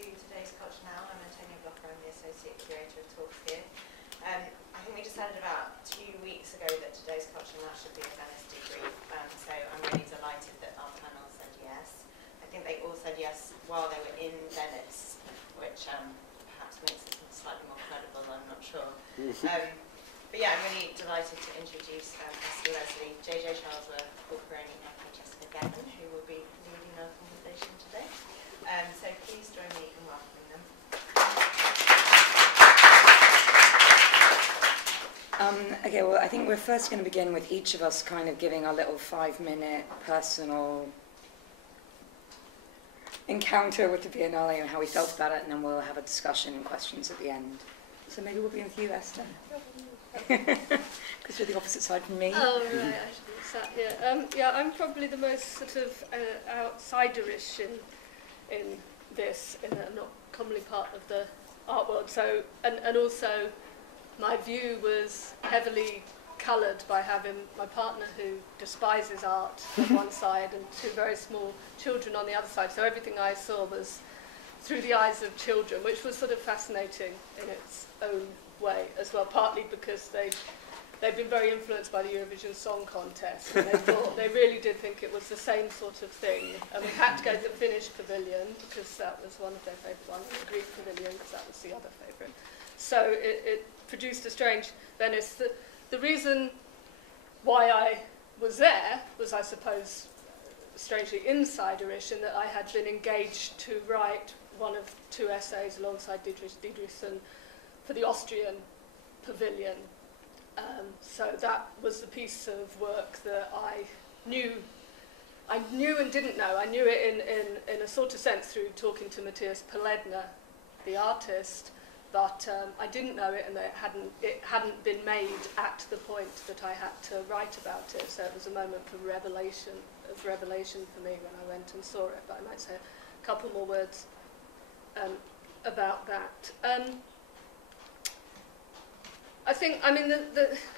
today's Culture Now. I'm Antonia Blocker, I'm the Associate Curator of Talks here. I think we decided about 2 weeks ago that today's Culture Now should be a Venice Debrief, so I'm really delighted that our panel said yes. I think they all said yes while they were in Venice, which perhaps makes it slightly more credible, I'm not sure. But yeah, I'm really delighted to introduce Esther Leslie, Charlesworth, Paul Pieroni and Francesca Gavin, who will be leading our conversation today. So please join me in welcoming them. Okay, well, I think we're first going to begin with each of us kind of giving our little 5-minute personal encounter with the Biennale and how we felt about it, and then we'll have a discussion and questions at the end. So maybe we'll begin with you, Esther. Because you're the opposite side from me. Oh, right, I should be sat here. Yeah, I'm probably the most sort of outsiderish in this, in a not commonly part of the art world. So, and also my view was heavily coloured by having my partner who despises art on one side and 2 very small children on the other side. So everything I saw was through the eyes of children, which was sort of fascinating in its own way as well, partly because they've been very influenced by the Eurovision Song Contest, and they thought they really did think it was the same sort of thing. And we had to go to the Finnish pavilion because that was one of their favourite ones, and the Greek pavilion because that was the other favourite. So it produced a strange Venice. The reason why I was there was, I suppose, strangely insiderish, in that I had been engaged to write one of 2 essays alongside Didrikson for the Austrian pavilion. So that was the piece of work that I knew and didn't know. I knew it in a sort of sense through talking to Matthias Paledner, the artist, but I didn't know it, and that it hadn't been made at the point that I had to write about it. So it was a moment of revelation for me when I went and saw it. But I might say a couple more words about that. I think, I mean,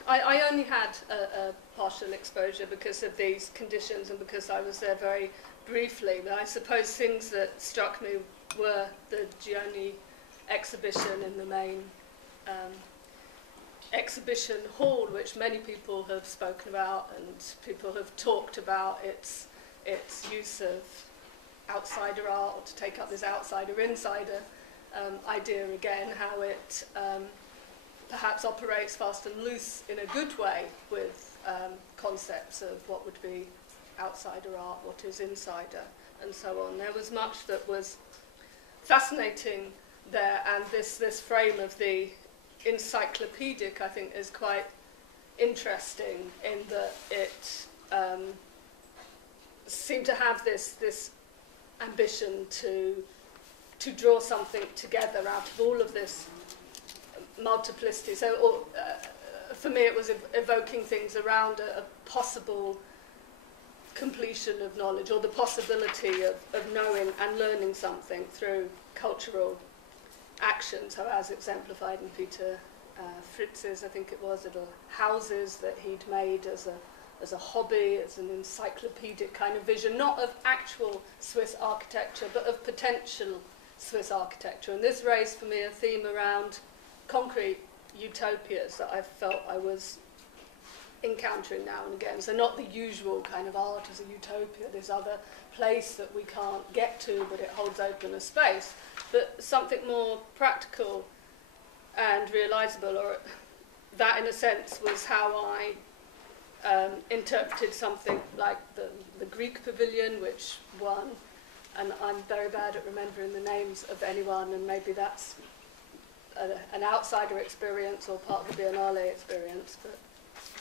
I only had a partial exposure because of these conditions and because I was there very briefly. But I suppose things that struck me were the Gioni exhibition in the main exhibition hall, which many people have spoken about, and people have talked about its use of outsider art, or to take up this outsider-insider idea again, how it perhaps operates fast and loose in a good way with concepts of what would be outsider art, what is insider, and so on. There was much that was fascinating there, and this frame of the encyclopedic, I think, is quite interesting in that it seemed to have this ambition to draw something together out of all of this multiplicity. So for me it was evoking things around a possible completion of knowledge, or the possibility of knowing and learning something through cultural action. So as exemplified in Peter Fritz's, I think it was, little houses that he'd made as a hobby, as an encyclopedic kind of vision, not of actual Swiss architecture, but of potential Swiss architecture. And this raised for me a theme around concrete utopias that I felt I was encountering now and again. So not the usual kind of art as a utopia, this other place that we can't get to, but it holds open a space, but something more practical and realisable. Or that, in a sense, was how I interpreted something like the Greek pavilion, which won, and I'm very bad at remembering the names of anyone, and maybe that's an outsider experience or part of the Biennale experience. But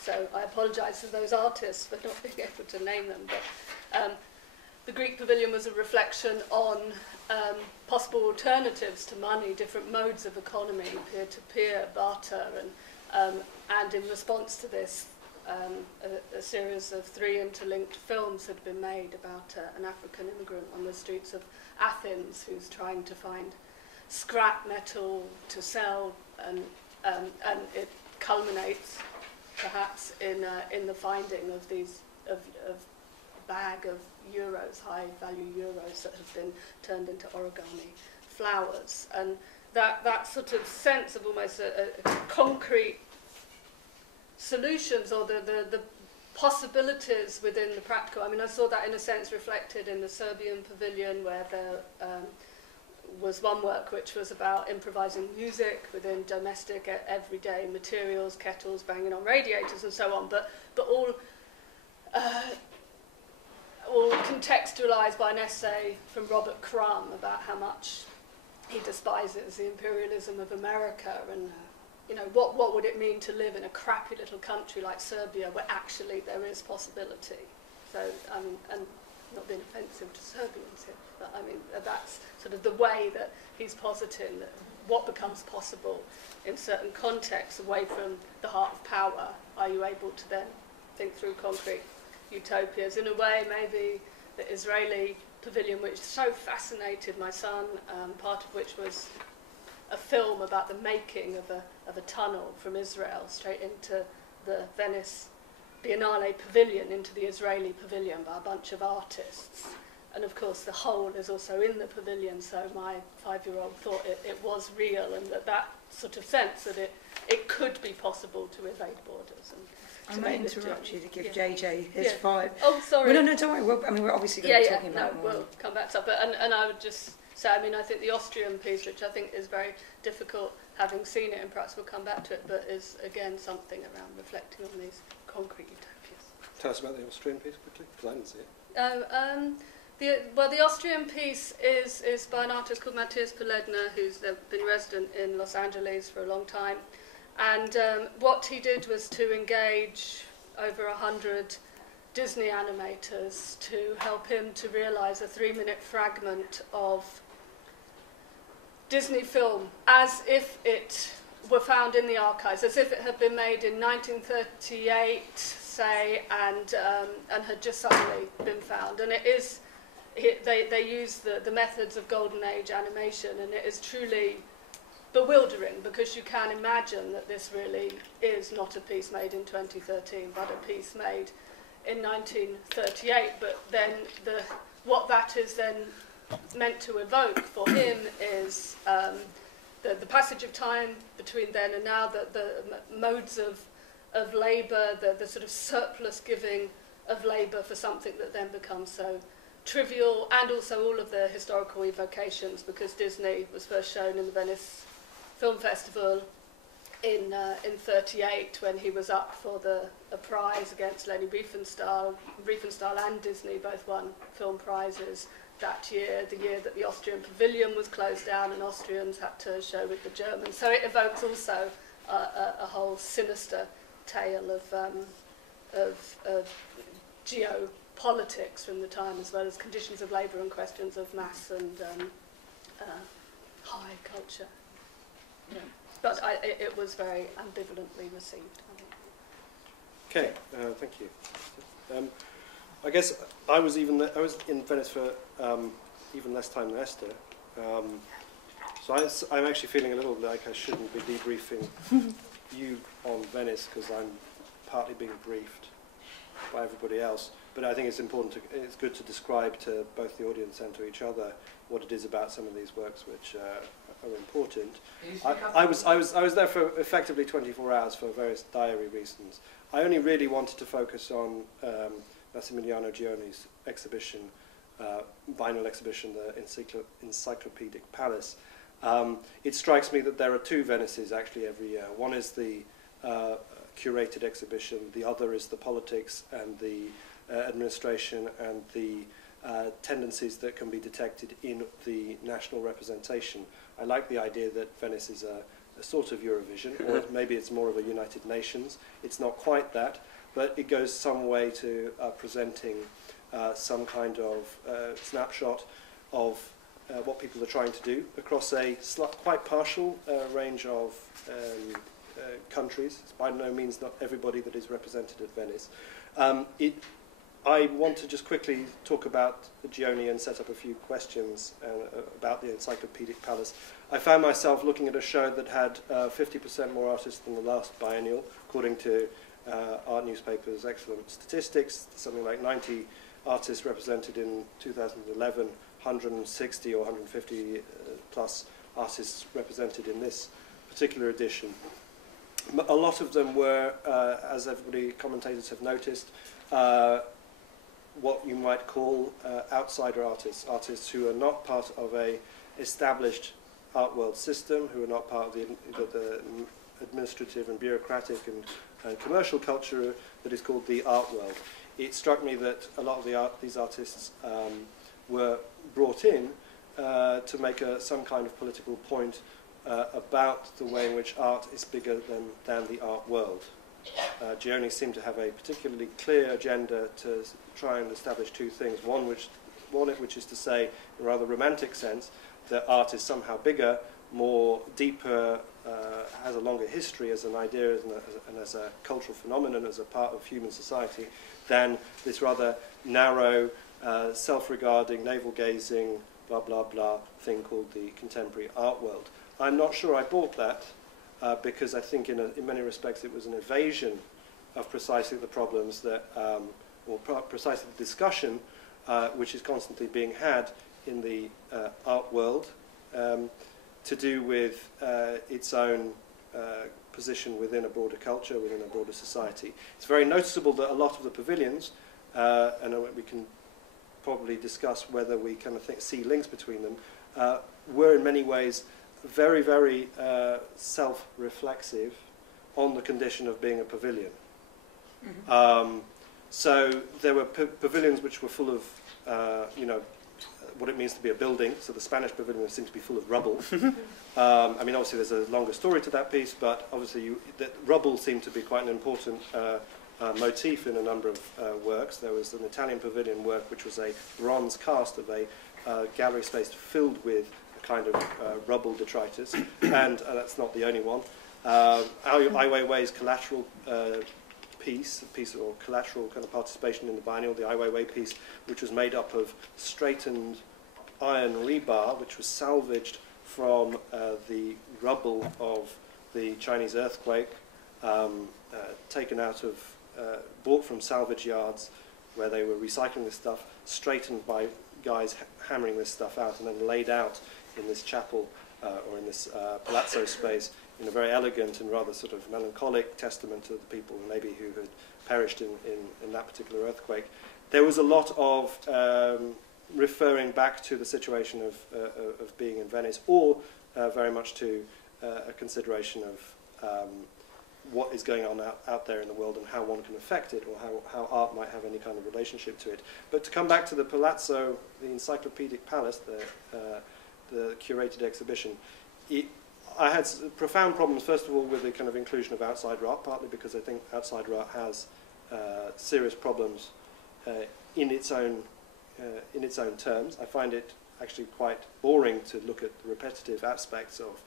so I apologise to those artists for not being able to name them. But the Greek pavilion was a reflection on possible alternatives to money, different modes of economy, peer-to-peer, barter, and in response to this, a series of 3 interlinked films had been made about an African immigrant on the streets of Athens who's trying to find scrap metal to sell, and it culminates perhaps in the finding of a bag of euros, high value euros that have been turned into origami flowers, and that sort of sense of almost a concrete solutions, or the possibilities within the practical. I mean, I saw that in a sense reflected in the Serbian pavilion, where there was one work which was about improvising music within domestic, everyday materials, kettles banging on radiators and so on, but all contextualised by an essay from Robert Crumb about how much he despises the imperialism of America, and you know, what would it mean to live in a crappy little country like Serbia where actually there is possibility. So, and not being offensive to Serbians here, but I mean, that's sort of the way that he's positing that what becomes possible in certain contexts away from the heart of power. Are you able to then think through concrete utopias? In a way, maybe the Israeli pavilion, which so fascinated my son, part of which was a film about the making of a tunnel from Israel straight into the Venice Biennale pavilion, into the Israeli pavilion by a bunch of artists. And of course the whole is also in the pavilion, so my 5-year-old thought it was real, and that sort of sense that it could be possible to evade borders. And I might interrupt you to give JJ his 5. Oh, sorry. Well, no, don't worry. We're obviously going to be talking about more. We'll come back to that. But, and I would just say, I mean, I think the Austrian piece, which I think is very difficult, having seen it, and perhaps we'll come back to it, but is, again, something around reflecting on these concrete utopias. Tell us about the Austrian piece quickly, because I didn't see it. The Austrian piece is by an artist called Matthias Poledner, who's been resident in Los Angeles for a long time. And what he did was to engage over 100 Disney animators to help him to realise a 3-minute fragment of Disney film as if it were found in the archives, as if it had been made in 1938, say, and had just suddenly been found. And it is, they use the methods of Golden Age animation, and it is truly bewildering, because you can imagine that this really is not a piece made in 2013, but a piece made in 1938. But then what that is then meant to evoke for him is the passage of time between then and now, the modes of labour, the sort of surplus giving of labour for something that then becomes so trivial, and also all of the historical evocations, because Disney was first shown in the Venice Film Festival in 1938, when he was up for a prize against Leni Riefenstahl. Riefenstahl and Disney both won film prizes that year, the year that the Austrian pavilion was closed down and Austrians had to show with the Germans. So it evokes also a whole sinister tale of geopolitics from the time, as well as conditions of labour and questions of mass and high culture. Yeah. But it was very ambivalently received. Okay, thank you. I guess I was in Venice for even less time than Esther. So I'm actually feeling a little like I shouldn't be debriefing you on Venice, because I'm partly being briefed by everybody else. But I think it's it's good to describe to both the audience and to each other what it is about some of these works which are important. I was there for effectively 24 hours for various diary reasons. I only really wanted to focus on Massimiliano Gioni's exhibition, vinyl exhibition, the Encyclopedic Palace. It strikes me that there are 2 Venices actually every year. One is the curated exhibition, the other is the politics and the administration and the tendencies that can be detected in the national representation. I like the idea that Venice is a sort of Eurovision, or maybe it's more of a United Nations. It's not quite that, but it goes some way to presenting some kind of snapshot of what people are trying to do across a quite partial range of countries. It's by no means not everybody that is represented at Venice. I want to just quickly talk about Gioni and set up a few questions about the Encyclopedic Palace. I found myself looking at a show that had 50% more artists than the last biennial, according to Art Newspaper's excellent statistics. Something like 90 artists represented in 2011 160 or 150 plus artists represented in this particular edition. A lot of them were, as everybody, commentators have noticed, what you might call outsider artists, artists who are not part of a established art world system, who are not part of the administrative and bureaucratic and commercial culture that is called the art world. It struck me that a lot of these artists were brought in to make some kind of political point about the way in which art is bigger than the art world. Pieroni seemed to have a particularly clear agenda to try and establish two things. One which is to say, in a rather romantic sense, that art is somehow bigger, more deeper, has a longer history as an idea and as a cultural phenomenon, as a part of human society, than this rather narrow, self-regarding, navel-gazing, blah, blah, blah thing called the contemporary art world. I'm not sure I bought that, because I think in many respects it was an evasion of precisely the problems that, or precisely the discussion which is constantly being had in the art world, to do with its own position within a broader culture, within a broader society. It's very noticeable that a lot of the pavilions, and we can probably discuss whether we kind of see links between them, were in many ways very, very self-reflexive on the condition of being a pavilion. Mm-hmm. So there were pavilions which were full of, what it means to be a building. So the Spanish pavilion seemed to be full of rubble. I mean, obviously there's a longer story to that piece, but obviously that rubble seemed to be quite an important motif in a number of works. There was an Italian pavilion work which was a bronze cast of a gallery space filled with a kind of rubble detritus, and that's not the only one. Ai Weiwei's collateral piece or collateral kind of participation in the biennial, the Ai Weiwei piece, which was made up of straightened iron rebar, which was salvaged from the rubble of the Chinese earthquake, taken out of, bought from salvage yards where they were recycling this stuff, straightened by guys hammering this stuff out, and then laid out in this chapel or in this palazzo space in a very elegant and rather sort of melancholic testament to the people maybe who had perished in that particular earthquake. There was a lot of referring back to the situation of being in Venice, or very much to a consideration of what is going on out there in the world and how one can affect it, or how art might have any kind of relationship to it. But to come back to the Palazzo, the Encyclopedic Palace, the curated exhibition, I had profound problems, first of all, with the kind of inclusion of outsider art, partly because I think outsider art has serious problems in its own terms. I find it actually quite boring to look at the repetitive aspects of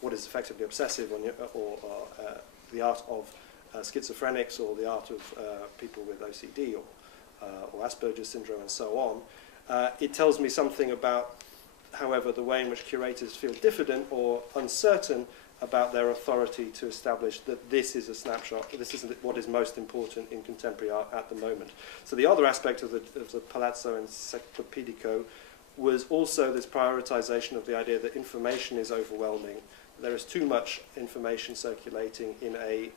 what is effectively obsessive, or the art of schizophrenics, or the art of people with OCD or Asperger's syndrome, and so on. It tells me something about, however, the way in which curators feel diffident or uncertain about their authority to establish that this is a snapshot, this is what is most important in contemporary art at the moment. So the other aspect of the Palazzo Encyclopedico was also this prioritization of the idea that information is overwhelming. There is too much information circulating in a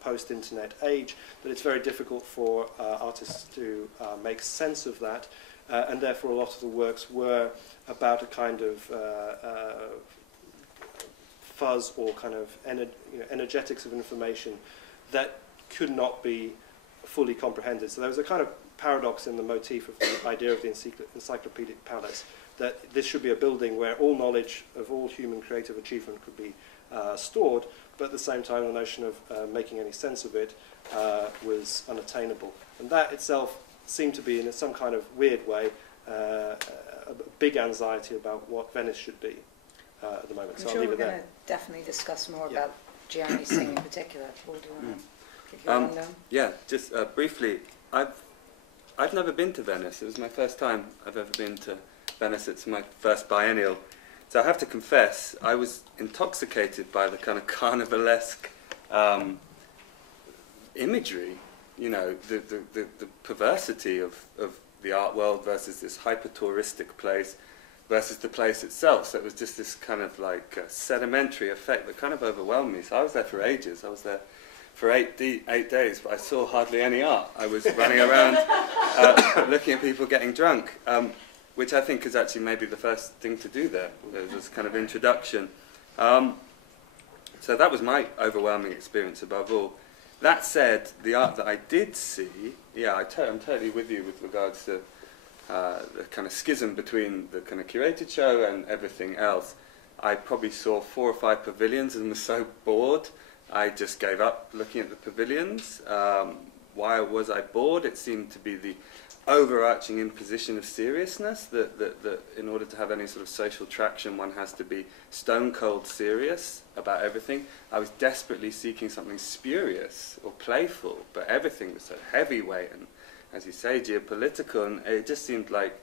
post-internet age that it's very difficult for artists to make sense of that, and therefore a lot of the works were about a kind of fuzz or kind of energetics of information that could not be fully comprehended. So there was a kind of paradox in the motif of the idea of the Encyclopedic Palace, that this should be a building where all knowledge of all human creative achievement could be stored, but at the same time the notion of making any sense of it was unattainable. And that itself seemed to be, in some kind of weird way, a big anxiety about what Venice should be at the moment. I'm So sure I'll leave we're it going there. to definitely discuss more about Pieroni's thing in particular. Paul, do you want to give your rundown? Yeah, just briefly, I've never been to Venice. It was my first time I've ever been to Venice. It's my first biennial. So I have to confess, I was intoxicated by the kind of carnivalesque imagery, you know, the perversity of the art world versus this hyper-touristic place versus the place itself. So it was just this kind of like sedimentary effect that kind of overwhelmed me. So I was there for ages. I was there for 8 days, but I saw hardly any art. I was running around looking at people getting drunk, which I think is actually maybe the first thing to do there. There's this kind of introduction. So that was my overwhelming experience above all. That said, the art that I did see, yeah, I'm totally with you with regards to the kind of schism between the kind of curated show and everything else. I probably saw 4 or 5 pavilions and was so bored, I just gave up looking at the pavilions. Why was I bored? It seemed to be the overarching imposition of seriousness, that in order to have any sort of social traction one has to be stone cold serious about everything. I was desperately seeking something spurious or playful, but everything was so heavyweight and, as you say, geopolitical, and it just seemed like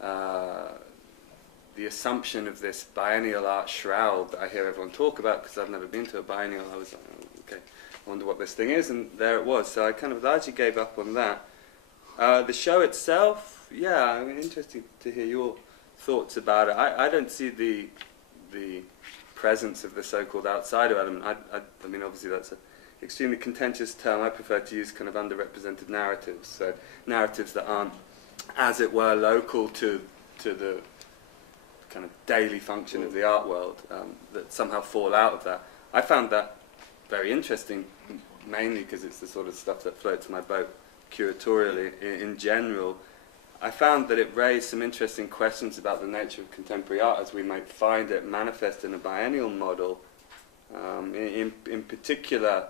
the assumption of this biennial art shroud that I hear everyone talk about, because I've never been to a biennial. I was like, oh, okay, I wonder what this thing is, and there it was. So I kind of largely gave up on that. The show itself, yeah, I mean, interesting to hear your thoughts about it. I don't see the presence of the so-called outsider element. I mean, obviously that's an extremely contentious term. I prefer to use kind of underrepresented narratives, so narratives that aren't, as it were, local to the kind of daily function of the art world, that somehow fall out of that. I found that very interesting, mainly because it's the sort of stuff that floats my boat curatorially in general. I found that it raised some interesting questions about the nature of contemporary art as we might find it manifest in a biennial model. In particular,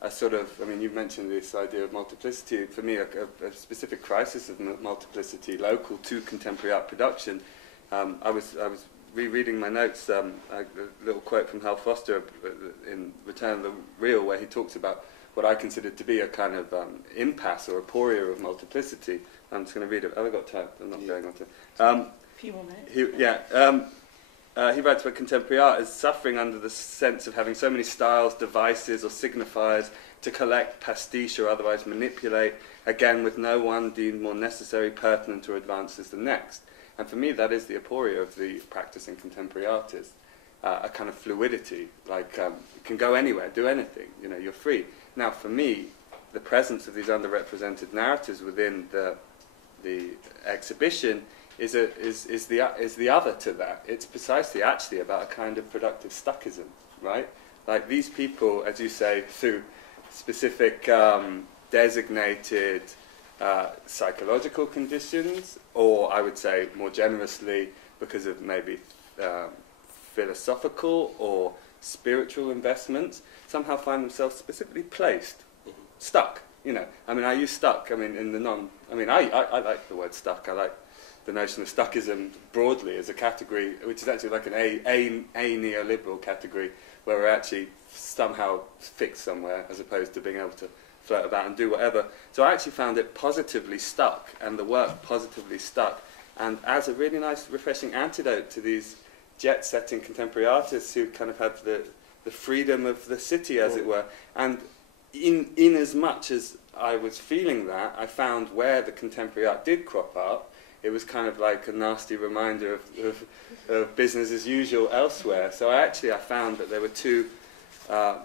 a sort of, I mean, you've mentioned this idea of multiplicity. For me, a specific crisis of multiplicity local to contemporary art production. I was rereading my notes, a little quote from Hal Foster in Return of the Real, where he talks about what I considered to be a kind of impasse or aporia of multiplicity. I'm just going to read it. Have I got time? I'm not going on to. A few more minutes. He writes about contemporary art as suffering under the sense of having so many styles, devices or signifiers to collect, pastiche or otherwise manipulate, again with no one deemed more necessary, pertinent or advanced as the next. And for me that is the aporia of the practicing contemporary artist. A kind of fluidity, like you can go anywhere, do anything, you know, you're free. Now for me, the presence of these underrepresented narratives within the exhibition is the other to that. It's precisely actually about a kind of productive stuckism, right? Like these people, as you say, through specific designated psychological conditions, or I would say more generously because of maybe philosophical or spiritual investments, somehow find themselves specifically placed, stuck. You know, I mean, I use stuck. I mean, I like the word stuck. I like the notion of stuckism broadly as a category, which is actually like a neoliberal category where we're actually somehow fixed somewhere as opposed to being able to float about and do whatever. So I actually found it positively stuck, and the work positively stuck, and as a really nice, refreshing antidote to these jet-setting contemporary artists who kind of had the freedom of the city, as it were. And in as much as I was feeling that, I found where the contemporary art did crop up, it was kind of like a nasty reminder of business as usual elsewhere. So I found that there were two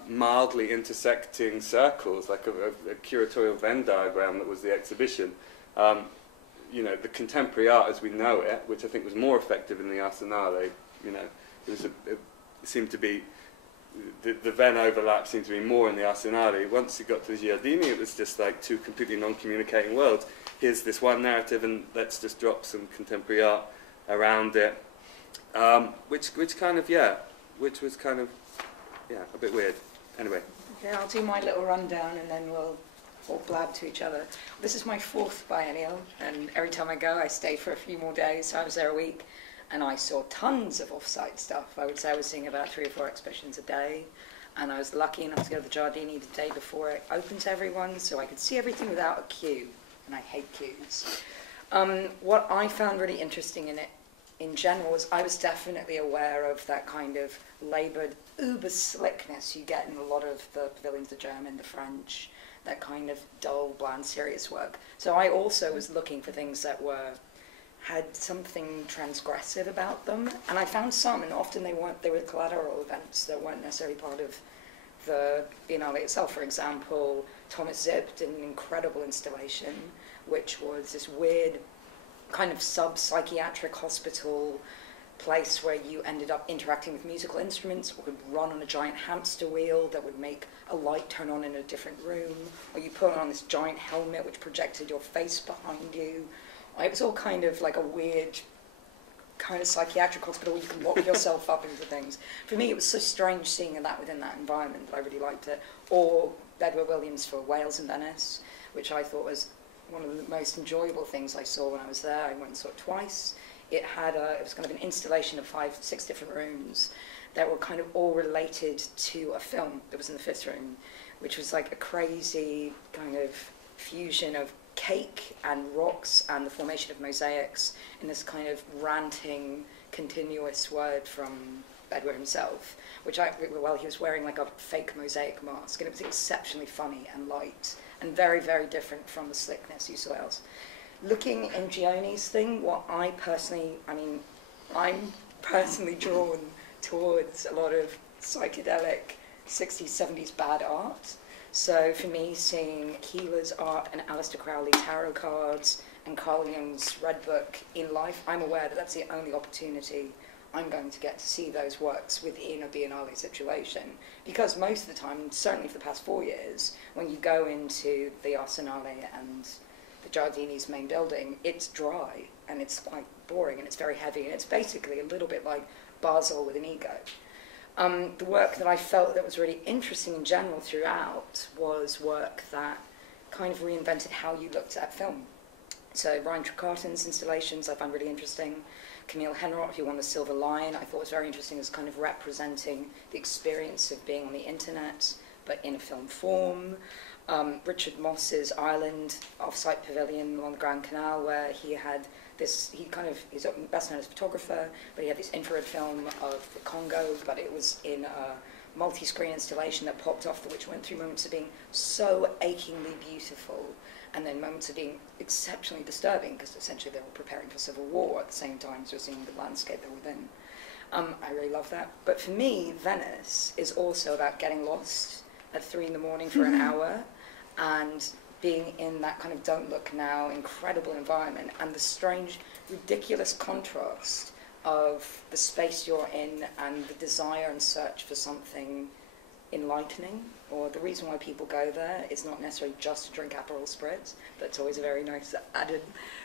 mildly intersecting circles, like a curatorial Venn diagram that was the exhibition. You know, the contemporary art as we know it, which I think was more effective in the Arsenale. You know, it seemed to be the Venn overlap seemed to be more in the Arsenale. Once you got to the Giardini, it was just like two completely non-communicating worlds. Here's this one narrative, and let's just drop some contemporary art around it, which was kind of a bit weird. Anyway. Okay, I'll do my little rundown and then we'll all blab to each other. This is my 4th biennial, and every time I go, I stay for a few more days. So I was there a week, and I saw tons of off-site stuff. I would say I was seeing about 3 or 4 exhibitions a day, and I was lucky enough to go to the Giardini the day before it opened to everyone, so I could see everything without a queue, and I hate queues. What I found really interesting in it, in general, was I was definitely aware of that kind of laboured uber slickness you get in a lot of the pavilions, the German, the French, that kind of dull, bland, serious work. So I also was looking for things that had something transgressive about them, and I found some, and often they were collateral events that weren't necessarily part of the Biennale itself. For example, Thomas Zipp did an incredible installation, which was this weird kind of sub-psychiatric hospital place where you ended up interacting with musical instruments, or could run on a giant hamster wheel that would make a light turn on in a different room, or you put on this giant helmet which projected your face behind you. It was all kind of like a weird kind of psychiatric hospital where you can lock yourself up into things. For me, it was so strange seeing that within that environment that I really liked it. Or Bedwyr Williams for Wales and Venice, which I thought was one of the most enjoyable things I saw when I was there. I went and saw it twice. It was kind of an installation of 6 different rooms that were kind of all related to a film that was in the 5th room, which was like a crazy kind of fusion of cake and rocks and the formation of mosaics in this kind of ranting, continuous word from Bedwyr himself, which he was wearing like a fake mosaic mask, and it was exceptionally funny and light and very, very different from the slickness you saw else. Looking in Gioni's thing, I'm personally drawn towards a lot of psychedelic 60s, 70s bad art. So for me, seeing Keeler's art and Aleister Crowley tarot cards and Carl Jung's Red Book in life, I'm aware that that's the only opportunity I'm going to get to see those works within a Biennale situation. Because most of the time, certainly for the past 4 years, when you go into the Arsenale and the Giardini's main building, it's dry and it's quite boring and it's very heavy, and it's basically a little bit like Basel with an ego. The work that I felt that was really interesting in general throughout was work that kind of reinvented how you looked at film. So Ryan Trecarton's installations I found really interesting. Camille Henroth, who won the Silver Lion, I thought was very interesting as kind of representing the experience of being on the internet, but in a film form. Richard Moss's Ireland off-site pavilion along the Grand Canal, where he had this, he's best known as a photographer, but he had this infrared film of the Congo, but it was in a multi-screen installation that popped off, which went through moments of being so achingly beautiful, and then moments of being exceptionally disturbing, because essentially they were preparing for civil war at the same time as we're seeing the landscape they were within. I really love that. But for me, Venice is also about getting lost at 3 in the morning for an hour, and being in that kind of don't look now incredible environment, and the strange, ridiculous contrast of the space you're in and the desire and search for something enlightening. Or the reason why people go there is not necessarily just to drink Aperol Spritz. That's always a very nice added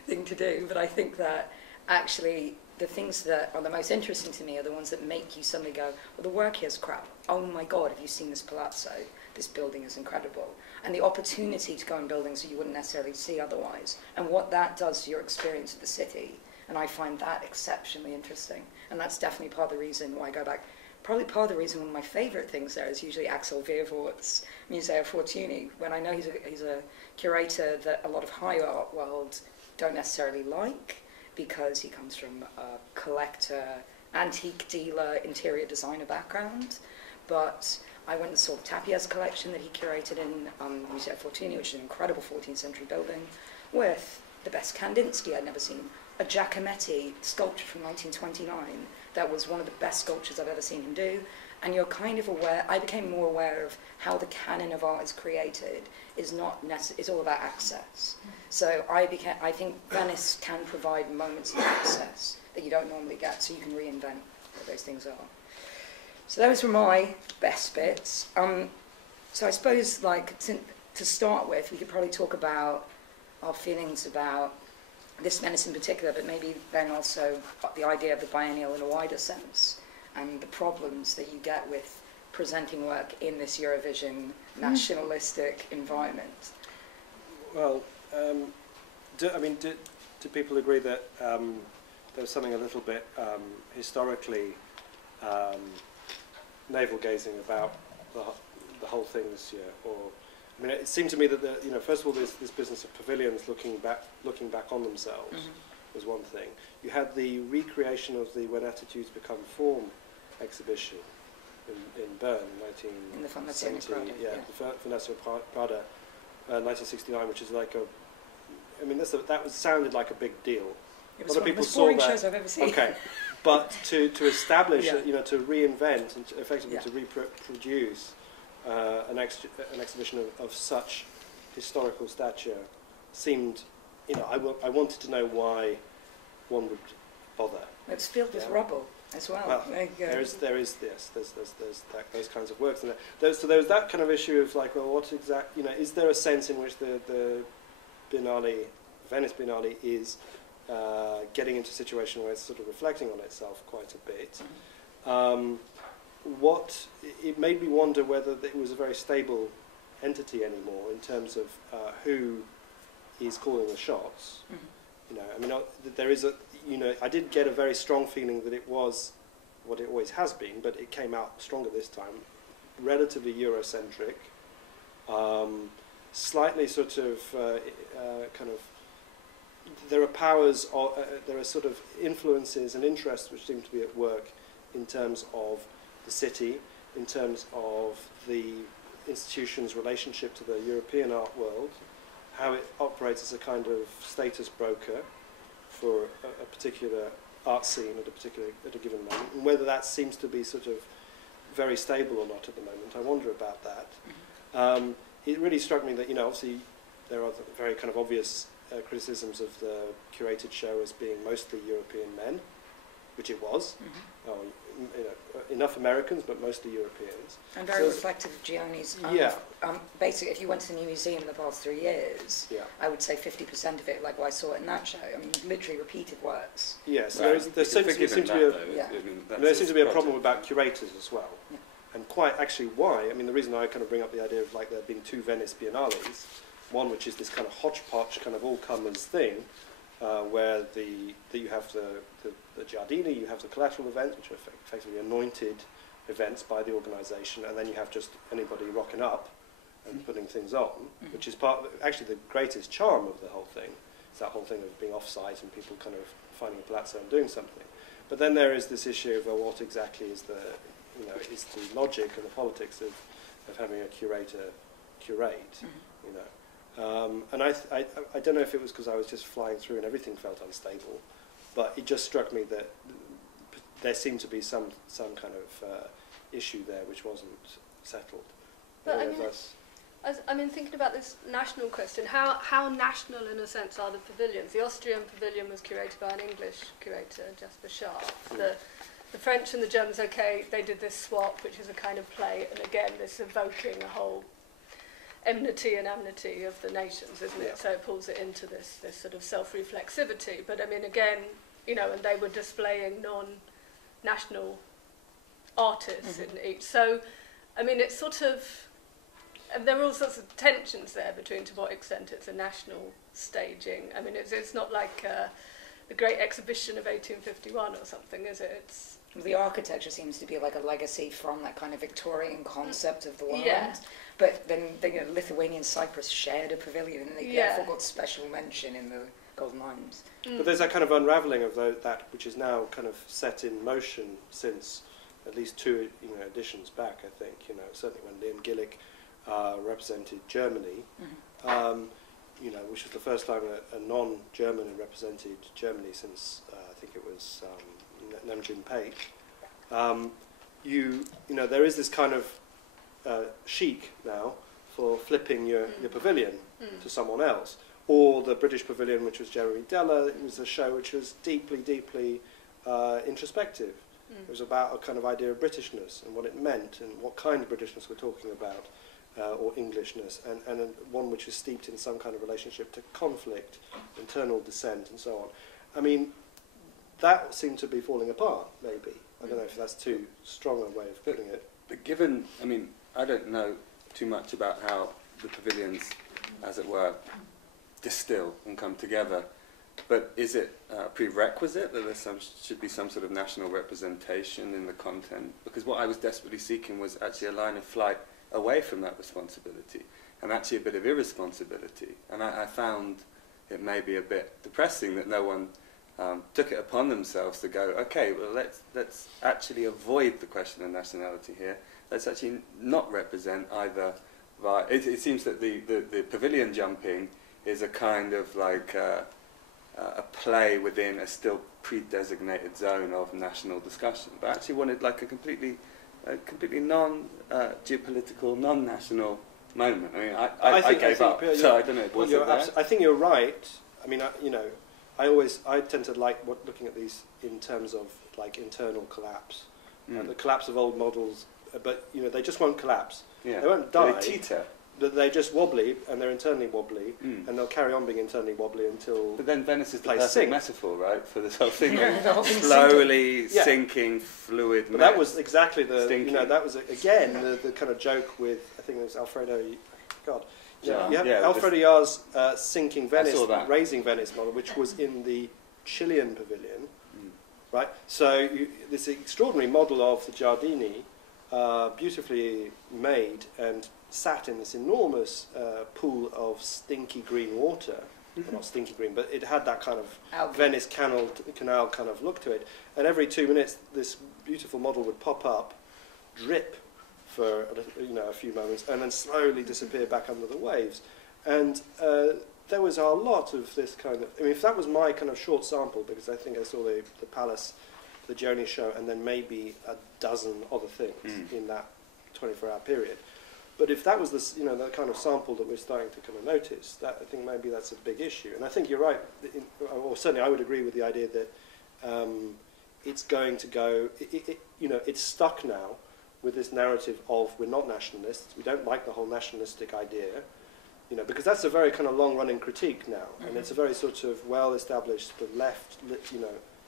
thing to do. But I think that actually the things that are the most interesting to me are the ones that make you suddenly go, well, the work here's crap. Oh my God, have you seen this palazzo? This building is incredible. And the opportunity to go in buildings that you wouldn't necessarily see otherwise, and what that does to your experience of the city. And I find that exceptionally interesting. And that's definitely part of the reason why I go back. Probably part of the reason one of my favourite things there is usually Axel Weerwoord's Museo Fortuny, when I know he's a curator that a lot of higher art world don't necessarily like, because he comes from a collector, antique dealer, interior designer background. But I went and saw the Tapies collection that he curated in Museo Fortuny, which is an incredible 14th century building, with the best Kandinsky I'd never seen, a Giacometti sculpture from 1929 that was one of the best sculptures I've ever seen him do. And you're kind of aware, I became more aware of how the canon of art is created is not it's all about access. So I think Venice can provide moments of access that you don't normally get, so you can reinvent what those things are. So those were my best bits. So I suppose, like, to start with, we could probably talk about our feelings about this Venice in particular, but maybe then also the idea of the biennial in a wider sense, and the problems that you get with presenting work in this Eurovision nationalistic environment. Well, do people agree that there's something a little bit historically navel-gazing about the whole thing this year? Or, I mean, it seemed to me that first of all, this business of pavilions looking back on themselves was one thing. You had the recreation of the When Attitudes Become Form exhibition in Bern in 1970. Prada, the Fondazione Prada, 1969, which is like a, I mean, that sounded like a big deal. It was A lot one of of the people most saw boring that. shows I've ever seen. Okay, but to establish, Yeah. to reinvent and effectively Yeah. to reproduce an exhibition of such historical stature seemed, I wanted to know why one would bother. It's filled with Yeah. rubble as well. Well, There you go. there's those kinds of works in there. So there was that kind of issue of like, well, what is there a sense in which the Biennale, Venice Biennale, is getting into a situation where it's sort of reflecting on itself quite a bit? It made me wonder whether it was a very stable entity anymore in terms of who is calling the shots. There is I did get a very strong feeling that it was what it always has been, but it came out stronger this time, relatively Eurocentric, slightly sort of there are powers, there are sort of influences and interests which seem to be at work in terms of the city, in terms of the institution's relationship to the European art world, how it operates as a kind of status broker for a particular art scene at a given moment, and whether that seems to be sort of very stable or not at the moment. I wonder about that. It really struck me that, obviously there are very kind of obvious criticisms of the curated show as being mostly European men, which it was. Enough Americans, but mostly Europeans. And very reflective of Gioni's. Basically, if you went to the new museum in the past 3 years, I would say 50% of it, like I saw it in that show, I mean, literally repeated works. Yes, there seems to be a problem about curators as well. Yeah. And quite actually why, I mean, the reason I kind of bring up the idea of like there being 2 Venice Biennales, one which is this kind of hodgepodge, kind of all-comers thing, where you have the Giardini, you have the collateral events, which are effectively anointed events by the organisation, and then you have just anybody rocking up and putting things on, which is actually the greatest charm of the whole thing. It's that whole thing of being off-site and people kind of finding a palazzo and doing something. But then there is this issue of what exactly is the logic and the politics of having a curator curate, and I don't know if it was because I was just flying through and everything felt unstable, but it just struck me that there seemed to be some kind of issue there which wasn't settled. But I mean, thinking about this national question, how national in a sense are the pavilions? The Austrian pavilion was curated by an English curator, Jasper Sharp. The French and the Germans, they did this swap, which is a kind of play, and again, this evoking a whole enmity and amity of the nations, isn't it? So it pulls it into this sort of self-reflexivity. But I mean, again, and they were displaying non-national artists in each. So, I mean, it's sort of, and there are all sorts of tensions there between to what extent it's a national staging. I mean, it's not like the Great Exhibition of 1851 or something, is it? The architecture seems to be like a legacy from that kind of Victorian concept of the world. Yeah. But then Lithuania and Cyprus shared a pavilion, and they therefore got special mention in the Golden Limes. But there's that kind of unravelling of that which is now kind of set in motion since at least 2 editions back, I think. Certainly when Liam Gillick represented Germany, which was the first time a non-German had represented Germany since I think it was Namjoon Paik. There is this kind of chic now for flipping your pavilion to someone else. Or the British Pavilion, which was Jeremy Deller, it was a show which was deeply, deeply introspective. It was about a kind of idea of Britishness and what it meant and what kind of Britishness we're talking about, or Englishness, and one which is steeped in some kind of relationship to conflict, internal dissent, and so on. I mean, that seemed to be falling apart, maybe. I don't know if that's too strong a way of putting it. But given, I mean, I don't know too much about how the pavilions, as it were, distill and come together, but is it a prerequisite that there should be some sort of national representation in the content? Because what I was desperately seeking was actually a line of flight away from that responsibility, and actually a bit of irresponsibility. And I found it may be a bit depressing that no one took it upon themselves to go, okay, well, let's actually avoid the question of nationality here. Let's actually not represent either Right. It seems that the pavilion jumping is a kind of like a play within a still pre-designated zone of national discussion, but actually wanted like a completely non-geopolitical, non-national moment. I mean, I gave up, so I don't know. Was it there? I think you're right. I mean, I tend to like looking at these in terms of like internal collapse, the collapse of old models. But they just won't collapse. Yeah. They won't die. They teeter. They're just wobbly, and they're internally wobbly, and they'll carry on being internally wobbly until. But then Venice is the perfect sink. metaphor, right, for this whole thing. The whole thing Slowly sinking fluid. But that was exactly the. Stinking. That was again the kind of joke with, I think it was Alfredo. God. Yeah. You have Yeah, Alfredo Yar's sinking Venice, that. raising Venice model, which was in the Chilean pavilion, right? So this extraordinary model of the Giardini, beautifully made and sat in this enormous pool of stinky green water. Well, not stinky green, but it had that kind of Venice canal kind of look to it. And every 2 minutes, this beautiful model would pop up, drip for a few moments, and then slowly disappear back under the waves. And there was a lot of this kind of. I mean, if that was my kind of short sample, because I think I saw the Palace, the Giardini show, and then maybe a dozen other things in that 24-hour period. But if that was the kind of sample that we're starting to kind of notice, I think maybe that's a big issue. And I think you're right, or certainly I would agree with the idea that it's going to go. It's stuck now with this narrative of we're not nationalists, we don't like the whole nationalistic idea, because that's a very kind of long-running critique now, and it's a very sort of well-established left,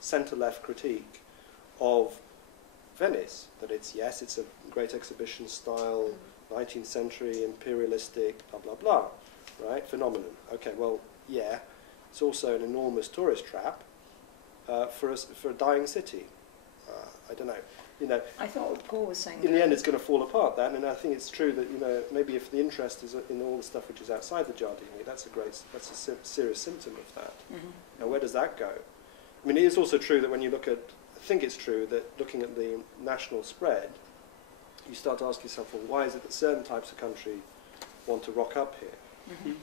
centre-left critique of Venice, that it's a great exhibition style, 19th century, imperialistic, blah, blah, blah, right, phenomenon. Okay, well, yeah, it's also an enormous tourist trap for a dying city. I don't know. I thought what Paul was saying. In the end, it's going to fall apart. And I think it's true that maybe if the interest is in all the stuff which is outside the Giardini, that's a serious symptom of that. And where does that go? I mean, it is also true that when you look at, I think it's true that looking at the national spread, you start to ask yourself, well, why is it that certain types of country want to rock up here?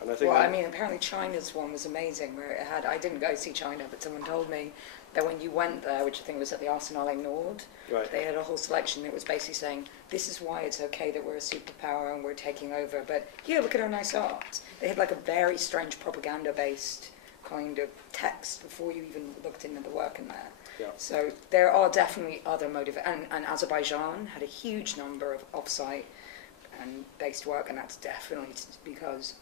And I think apparently China's one was amazing, where it had. I didn't go see China, but someone told me that when you went there, which I think was at the Arsenale Nord, they had a whole selection that was basically saying, this is why it's okay that we're a superpower and we're taking over, but here, look at our nice art. They had like a very strange propaganda-based kind of text before you even looked into the work in there. Yeah. So there are definitely other motivations, and Azerbaijan had a huge number of off-site and based work, and that's definitely because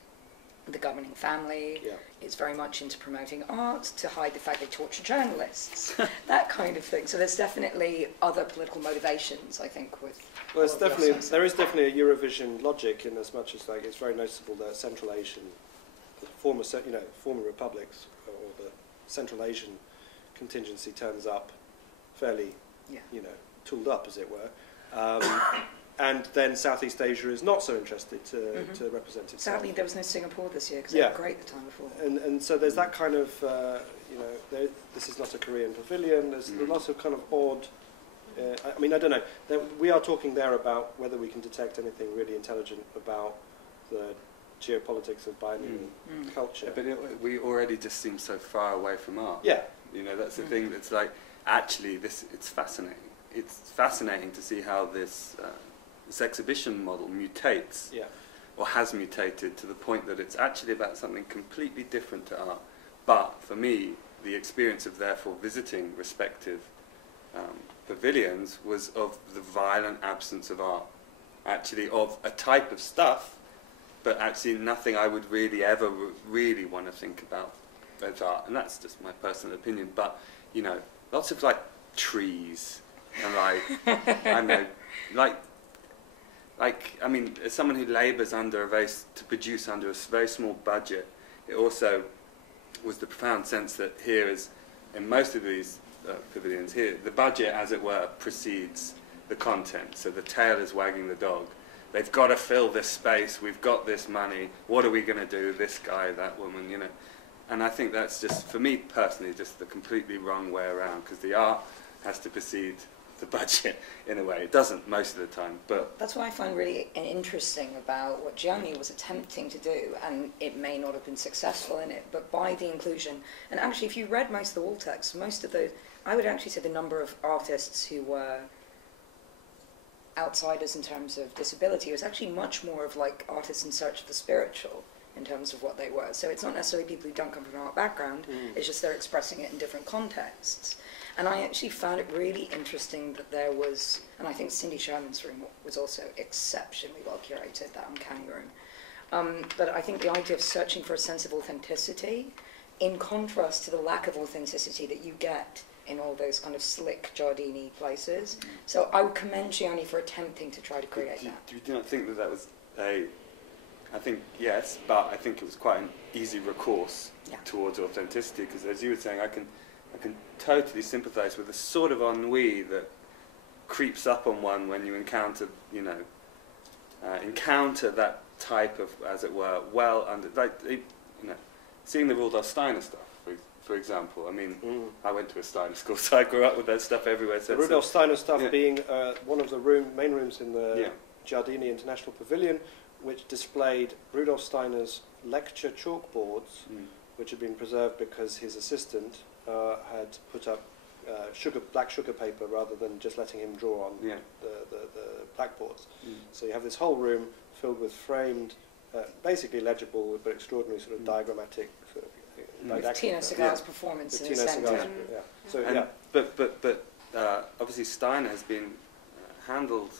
the governing family is very much into promoting art to hide the fact they torture journalists, that kind of thing. So there's definitely other political motivations, I think, with. Well, there is definitely a Eurovision logic in as much as it's very noticeable that Central Asian, former republics, or the Central Asian contingency turns up fairly, tooled up, as it were. And then Southeast Asia is not so interested to represent itself. Sadly, there was no Singapore this year because they were great the time before. And so there's that kind of, this is not a Korean pavilion. There's lots of kind of odd. I mean, I don't know. We are talking there about whether we can detect anything really intelligent about the geopolitics of biennial culture. But we already just seem so far away from art. Yeah. That's the thing. That's like actually it's fascinating. It's fascinating to see how this exhibition model mutates, or has mutated to the point that it's actually about something completely different to art. But for me, the experience of therefore visiting respective pavilions was of the violent absence of art, actually of a type of stuff, but actually nothing I would really ever really want to think about as art. And that's just my personal opinion. But lots of trees and I know, I mean, as someone who labours to produce under a very small budget, it also was the profound sense that here is, in most of these pavilions here, the budget, as it were, precedes the content. So the tail is wagging the dog. They've got to fill this space. We've got this money. What are we going to do? This guy, that woman, And I think that's just, for me personally, just the completely wrong way around, because the art has to precede the budget in a way. It doesn't most of the time, but that's what I find really interesting about what Gianni was attempting to do, and it may not have been successful in it, but by the inclusion, and actually if you read most of the wall text, most of those, I would actually say the number of artists who were outsiders in terms of disability was actually much more of like artists in search of the spiritual in terms of what they were. So it's not necessarily people who don't come from an art background, it's just they're expressing it in different contexts. And I actually found it really interesting that there was, and I think Cindy Sherman's room was also exceptionally well curated, that uncanny room. But I think the idea of searching for a sense of authenticity, in contrast to the lack of authenticity that you get in all those kind of slick Giardini places. So I would commend Gianni for attempting to try to create that. Do you not think that that was a... I think yes, but I think it was quite an easy recourse towards authenticity, because as you were saying, I can totally sympathise with the sort of ennui that creeps up on one when you encounter that type of, as it were, seeing the Rudolf Steiner stuff, for example. I mean, I went to a Steiner school, so I grew up with that stuff everywhere. So the Rudolf Steiner stuff being one of the main rooms in the Giardini International Pavilion, which displayed Rudolf Steiner's lecture chalkboards, which had been preserved because his assistant had put up black sugar paper rather than just letting him draw on the blackboards. So you have this whole room filled with framed, basically legible but extraordinary sort of diagrammatic. With Tina Segal's performance in the centre. But obviously Steiner has been handled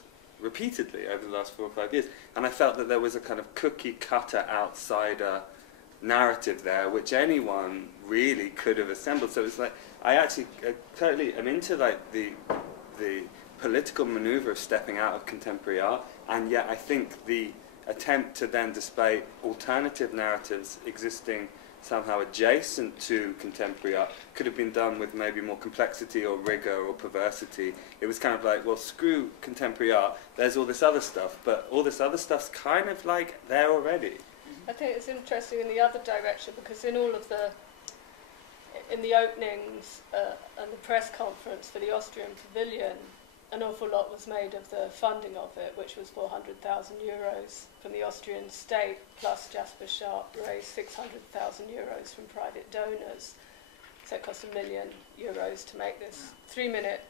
repeatedly over the last 4 or 5 years, and I felt that there was a kind of cookie-cutter outsider narrative there, which anyone really could have assembled. So it's like I actually totally am into like the political manoeuvre of stepping out of contemporary art, and yet I think the attempt to then display alternative narratives existing somehow adjacent to contemporary art could have been done with maybe more complexity or rigour or perversity. It was kind of like, well, screw contemporary art, there's all this other stuff, but all this other stuff's kind of like there already. I think it's interesting in the other direction, because in all of in the openings and the press conference for the Austrian Pavilion, an awful lot was made of the funding of it, which was 400,000 euros from the Austrian state, plus Jasper Sharp raised 600,000 euros from private donors. So it cost €1 million to make this 3-minute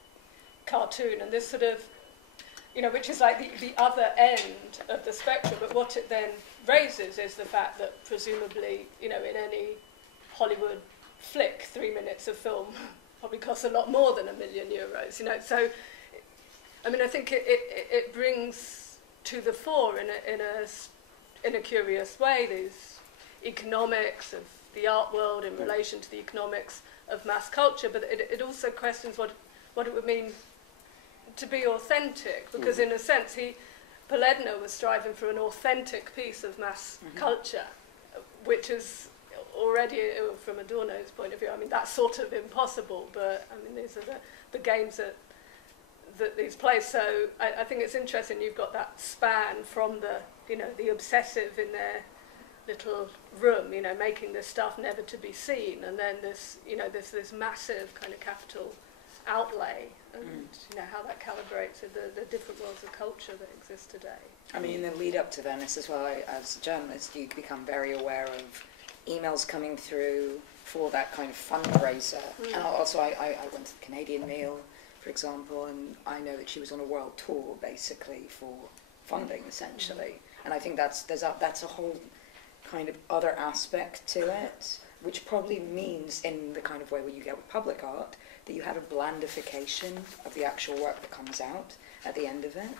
cartoon, and this sort of, which is like the other end of the spectrum, but what it then raises is the fact that presumably, in any Hollywood flick, 3 minutes of film probably costs a lot more than €1 million, so I mean, I think it brings to the fore in a curious way these economics of the art world in relation to the economics of mass culture, but it also questions what it would mean to be authentic, because in a sense Paledno was striving for an authentic piece of mass culture, which is already, from Adorno's point of view, I mean, that's sort of impossible, but I mean, these are the games that these plays. So I think it's interesting you've got that span from the obsessive in their little room, making this stuff never to be seen, and then this massive kind of capital outlay, and how that calibrates with the different worlds of culture that exist today. I mean, in the lead up to Venice as well, as a journalist, you become very aware of emails coming through for that kind of fundraiser. And also I went to the Canadian meal, for example, and I know that she was on a world tour basically for funding essentially, and I think that's a whole kind of other aspect to it, which probably means, in the kind of way where you get with public art, that you have a blandification of the actual work that comes out at the end of it,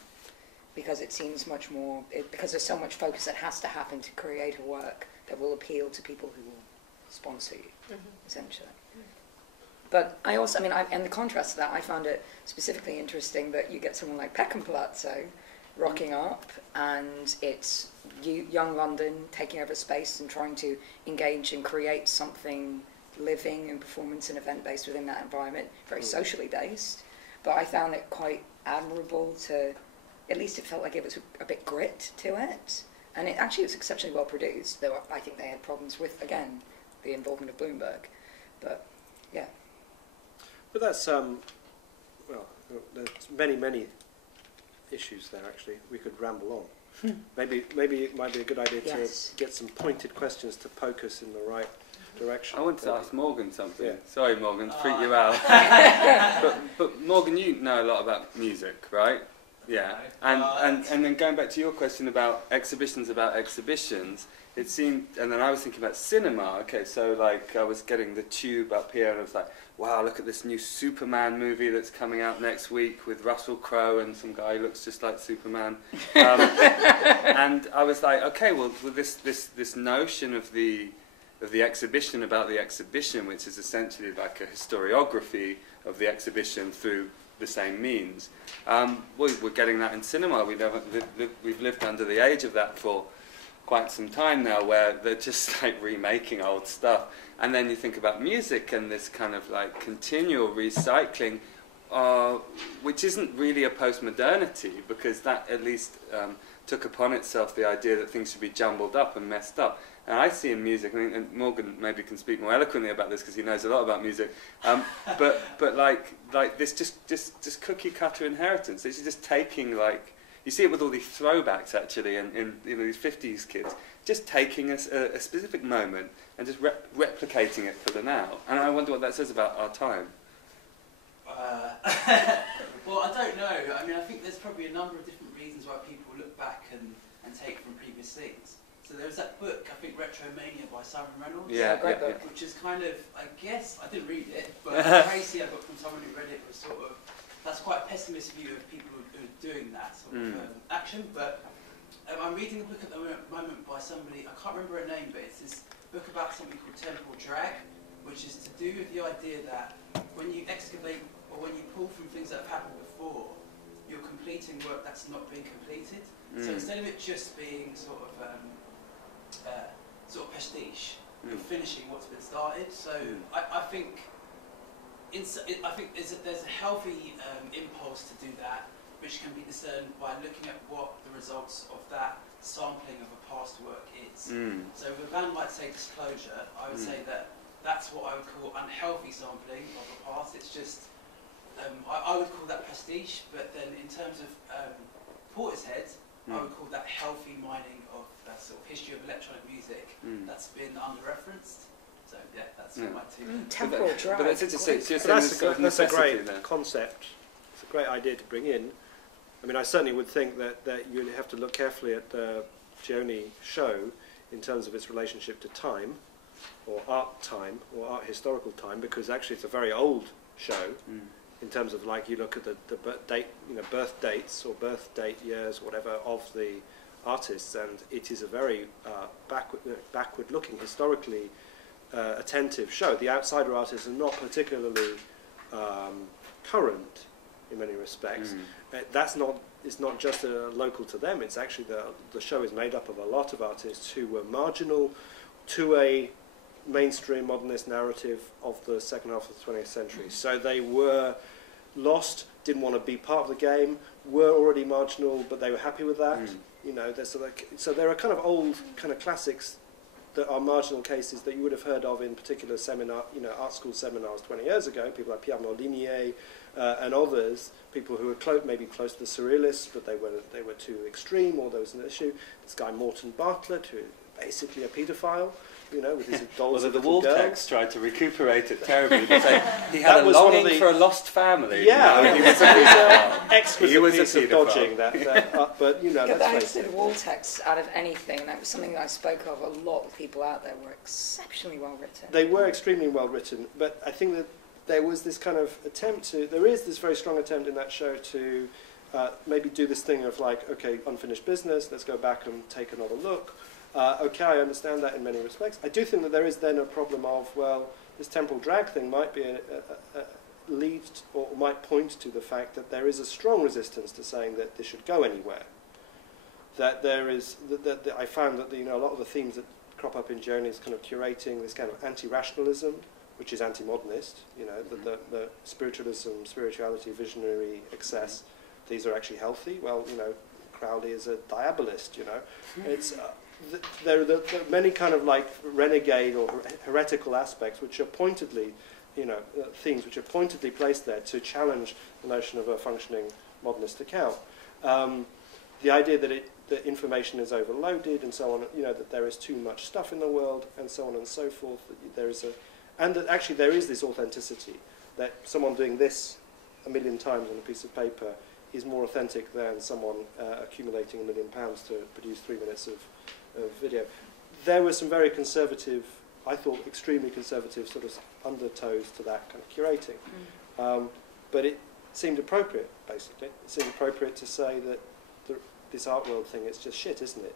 because it seems much more, because there's so much focus that has to happen to create a work that will appeal to people who will sponsor you, essentially. But I also, and the contrast to that, I found it specifically interesting that you get someone like Peckham Palazzo rocking up, and it's young London taking over space and trying to engage and create something living and performance and event-based within that environment, very socially based. But I found it quite admirable to, at least it felt like it was a bit grit to it. And it actually was exceptionally well produced, though I think they had problems with, again, the involvement of Bloomberg. But, yeah. But that's, there's many issues there, actually. We could ramble on. Maybe it might be a good idea to get some pointed questions to poke us in the right direction. I want to ask Morgan something. Yeah. Sorry, Morgan, to freak you out. but Morgan, you know a lot about music, right? Yeah. And then going back to your question about exhibitions, it seemed, and then I was thinking about cinema. Okay, so like I was getting the tube up here, and I was like, wow, look at this new Superman movie that's coming out next week with Russell Crowe and some guy who looks just like Superman. And I was like, okay, well, this notion of the exhibition about the exhibition, which is essentially like a historiography of the exhibition through the same means. We're getting that in cinema. We've lived under the age of that for quite some time now, where they're just like remaking old stuff. And then you think about music and this kind of like continual recycling, which isn't really a postmodernity, because that at least took upon itself the idea that things should be jumbled up and messed up. And I see in music, I mean, and Morgan maybe can speak more eloquently about this because he knows a lot about music, but like this just cookie cutter inheritance. It's just taking, like, you see it with all these throwbacks actually, and you know, these 50s kids, just taking a specific moment and just replicating it for the now. And I wonder what that says about our time. Well, I don't know. I mean, I think there's probably a number of different reasons why people look back and take from previous things. So there was that book, I think, Retromania by Simon Reynolds. Yeah, great book. Which is kind of, I guess, I didn't read it, but Tracy I got from someone who read it was sort of, that's quite a pessimist view of people who are doing that sort of action. But I'm reading a book at the moment by somebody, I can't remember her name, but it's this book about something called temporal drag, which is to do with the idea that when you excavate or when you pull from things that have happened before, you're completing work that's not been completed. So instead of it just being sort of pastiche, you're finishing what's been started. So I think there's a healthy impulse to do that, which can be discerned by looking at what the results of that sampling of a past work is. So with a band like, say, Disclosure, I would say that that's what I would call unhealthy sampling of the past. It's just, I would call that pastiche, but then in terms of Portishead, I would call that healthy mining of that sort of history of electronic music that's been under-referenced. So yeah, that's my two. Temporal drag. But that's interesting. That's a great concept. It's a great idea to bring in. I mean, I certainly would think that you'd have to look carefully at the Pieroni show in terms of its relationship to time, or art historical time, because actually it's a very old show. In terms of, like, you look at the birth date, birth dates or birth date years, whatever, of the artists, and it is a very backward-looking, historically attentive show. The outsider artists are not particularly current in many respects. It's not just local to them. It's actually the show is made up of a lot of artists who were marginal to a mainstream modernist narrative of the second half of the 20th century. So they were lost, didn't want to be part of the game, were already marginal, but they were happy with that. So there are kind of old kind of classics that are marginal cases that you would have heard of in particular seminar, art school seminars 20 years ago. People like Pierre Molinier and others, people who were maybe close to the surrealists, but they were too extreme, or there was an issue. This guy Morton Bartlett, who basically a paedophile, with his dolls. Well, the of wall girls. text tried to recuperate it terribly. They say he had That a was one of longing the- for a lost family. Yeah, he was a exquisite He was a piece of paedophile. dodging that but Get let's that face into it. the wall text out of anything. That was something that I spoke of. A lot of people out there were exceptionally well written. They were extremely well written, but I think that there was this kind of there is this very strong attempt in that show to maybe do this thing of like, okay, unfinished business, let's go back and take another look. Okay, I understand that in many respects. I do think that there is then a problem of, well, this temporal drag thing might be a lead or might point to the fact that there is a strong resistance to saying that this should go anywhere. That there is, that I found that a lot of the themes that crop up in Joan is kind of curating this kind of anti-rationalism, which is anti-modernist, the spirituality, visionary excess, these are actually healthy. Well, Crowley is a diabolist, It's... there are many kind of like renegade or heretical aspects which are pointedly themes which are pointedly placed there to challenge the notion of a functioning modernist account. The idea that information is overloaded and so on, that there is too much stuff in the world and so on and so forth. And that actually there is this authenticity, that someone doing this a million times on a piece of paper is more authentic than someone accumulating £1 million to produce 3 minutes of video. There were some very conservative, I thought extremely conservative sort of undertows to that kind of curating. But it seemed appropriate, basically. It seemed appropriate to say that this art world thing, it's just shit, isn't it?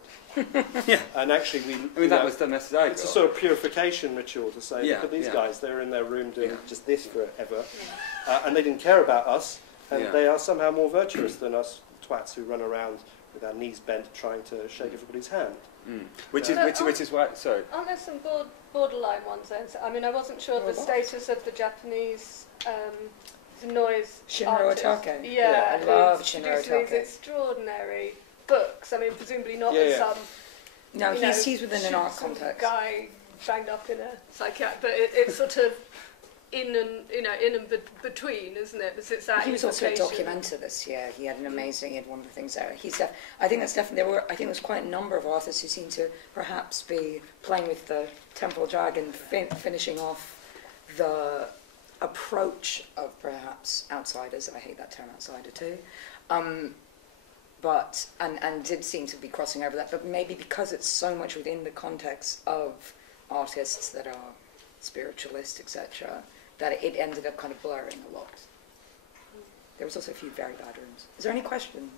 Yeah. And actually that was the message I got. It's a sort of purification ritual to say, look at these guys, they're in their room doing just this forever. And they didn't care about us, and they are somehow more virtuous than us twats who run around with our knees bent trying to shake everybody's hand. Which is why, sorry. Aren't there some borderline ones then? I mean, I wasn't sure the status of the Japanese noise Shinro artist. Otake. Yeah, I love who's Shinro produced Otake. these extraordinary books. I mean, presumably not some... No, he's within an art context. Guy banged up in a psychiatric... But it's sort of in and between, isn't it? Because it's that he was also a implication. documenter this year. He had an amazing... He had one of the things there. I think that's definitely... I think there's quite a number of artists who seem to perhaps be playing with the temporal jargon, finishing off the approach of perhaps outsiders. I hate that term, outsider, too. But did seem to be crossing over that, but maybe because it's so much within the context of artists that are spiritualist, etc., that it ended up kind of blurring a lot. There was also a few very bad rooms. Is there any questions?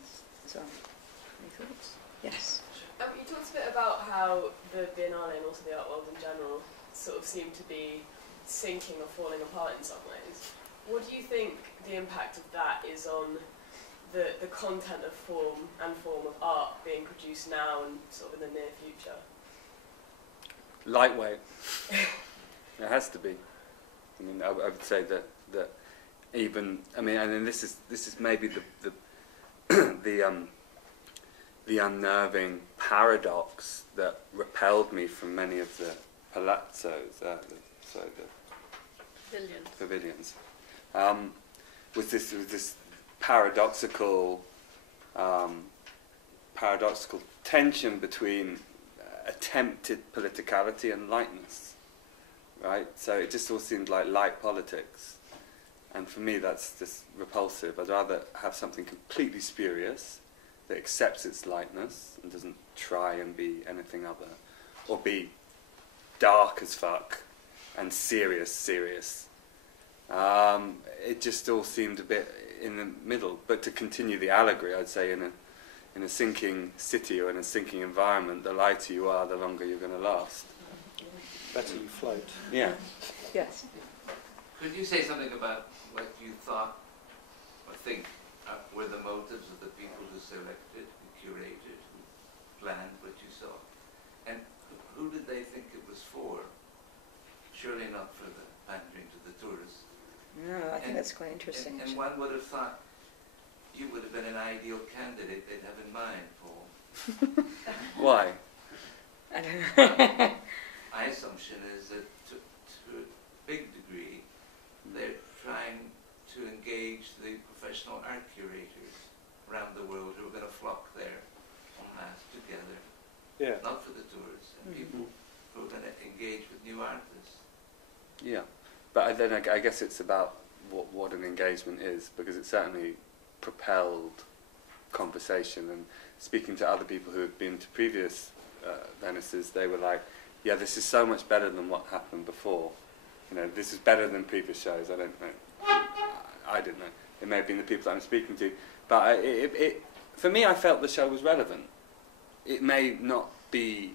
So, any thoughts? Yes. You talked a bit about how the Biennale and also the art world in general sort of seem to be sinking or falling apart in some ways. What do you think the impact of that is on the content of form of art being produced now and sort of in the near future? Lightweight. It has to be. I mean, I would say that even, I mean, and then this is maybe the unnerving paradox that repelled me from many of the palazzos, the pavilions, was this paradoxical tension between attempted politicality and lightness, right? So it just all seemed like light politics, and for me that's just repulsive. I'd rather have something completely spurious that accepts its lightness and doesn't try and be anything other, or be dark as fuck and serious. It just all seemed a bit in the middle. But to continue the allegory, I'd say in a sinking city or in a sinking environment, the lighter you are, the longer you're going to last. Better you float. Yeah. Yes. Could you say something about what you thought or think were the motives of the people who selected, who curated, who planned what you saw? And who did they think it was for? Surely not for the pandering to the tourists. No, I think that's quite interesting. And one would have thought you would have been an ideal candidate they'd have in mind, Paul. Why? I don't know. My assumption is that to a big degree they're trying to engage the professional art curators around the world who are going to flock there en masse together. Yeah. Not for the tourists, and people who are going to engage with new artists. Yeah, but then I guess it's about what an engagement is, because it certainly propelled conversation. And speaking to other people who had been to previous Venices, they were like, yeah, this is so much better than what happened before. You know, this is better than previous shows. I don't know. I didn't know. It may have been the people that I'm speaking to. But for me, I felt the show was relevant. It may not be...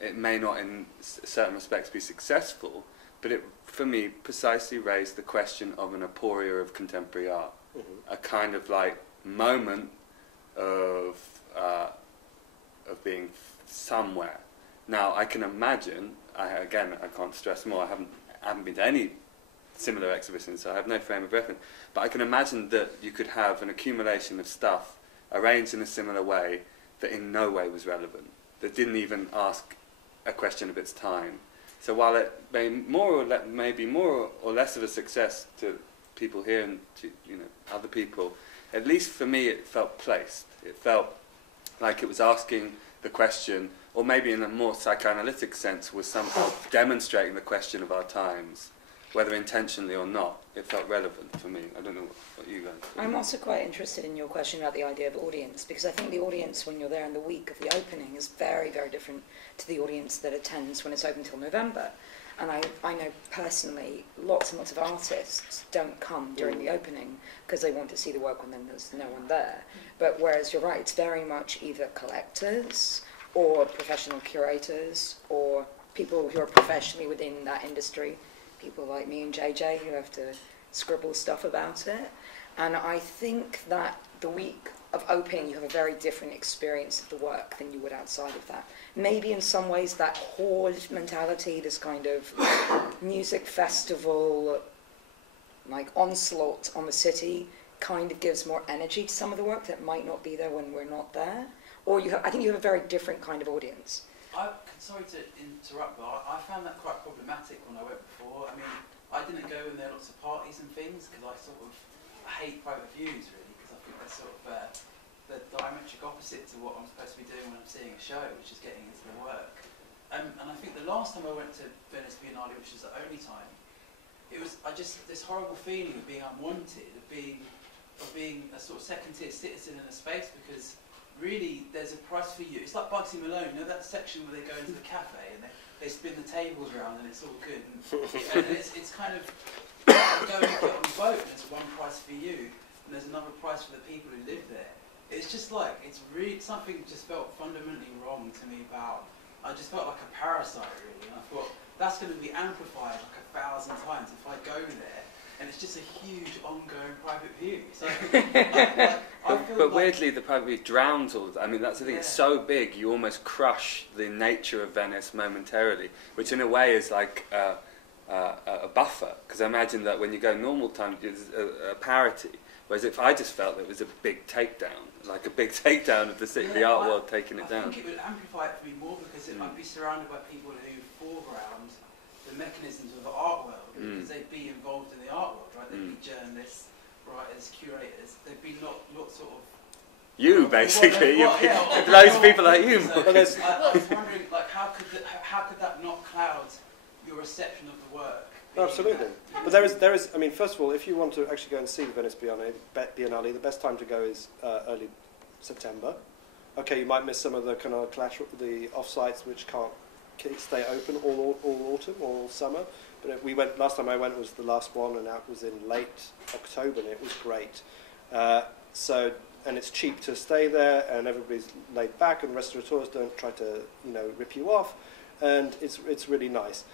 it may not in certain respects be successful, but it, for me, precisely raised the question of an aporia of contemporary art. A kind of like moment of being somewhere. Now, I can imagine, I can't stress more, I haven't been to any similar exhibitions, so I have no frame of reference, but I can imagine that you could have an accumulation of stuff arranged in a similar way that in no way was relevant, that didn't even ask a question of its time, So while it may be more or less of a success to people here and to other people, at least for me it felt placed. It felt like it was asking the question, or maybe in a more psychoanalytic sense, was somehow demonstrating the question of our times, whether intentionally or not. It felt relevant for me. I don't know what you guys think. I'm also quite interested in your question about the idea of audience, because I think the audience when you're there in the week of the opening is very, very different to the audience that attends when it's open till November. And I know personally lots and lots of artists don't come during the opening because they want to see the work when there's no one there. But whereas you're right, it's very much either collectors or professional curators or people who are professionally within that industry, people like me and JJ who have to scribble stuff about it. And I think that the week of opening you have a very different experience of the work than you would outside of that. Maybe in some ways that horde mentality, this kind of music festival, like onslaught on the city, kind of gives more energy to some of the work that might not be there when we're not there. Or I think you have a very different kind of audience. Sorry to interrupt, but I found that quite problematic when I went before. I mean, I didn't go when there were lots of parties and things because I hate private views really, because I think they're sort of the diametric opposite to what I'm supposed to be doing when I'm seeing a show, which is getting into the work. And I think the last time I went to Venice Biennale, which was the only time, it was this horrible feeling of being unwanted, of being a sort of second-tier citizen in a space, because really there's a price for you. It's like Bugsy Malone, you know that section where they go into the cafe and they spin the tables around and it's all good. And it's kind of go and get on the boat and there's one price for you and there's another price for the people who live there. It's just like, it's really, something just felt fundamentally wrong to me about, I just felt like a parasite really, and I thought, that's going to be amplified like 1,000 times if I go there, and it's just a huge ongoing private view. So, but weirdly, the private view drowns all of that. I mean, that's the thing, it's so big, you almost crush the nature of Venice momentarily, which in a way is like a buffer, because I imagine that when you go normal time, there's a parity. Whereas if I just felt it was a big takedown, like a big takedown of the art world taking it down. I think it would amplify it for me more because I'd be surrounded by people who foreground the mechanisms of the art world, because they'd be involved in the art world, right? They'd be journalists, writers, curators. They'd be not sort of... You, basically. Loads of people like you. So, I was wondering, like, how could that not cloud your reception of the work? Absolutely. But there is. I mean, first of all, if you want to actually go and see the Venice Biennale, the best time to go is early September. Okay, you might miss some of the kind of the off-sites which can't stay open all autumn or all summer. But we went last time I went was the last one, and that was in late October, and it was great. And it's cheap to stay there, and everybody's laid back, and restaurateurs don't try to rip you off, and it's really nice.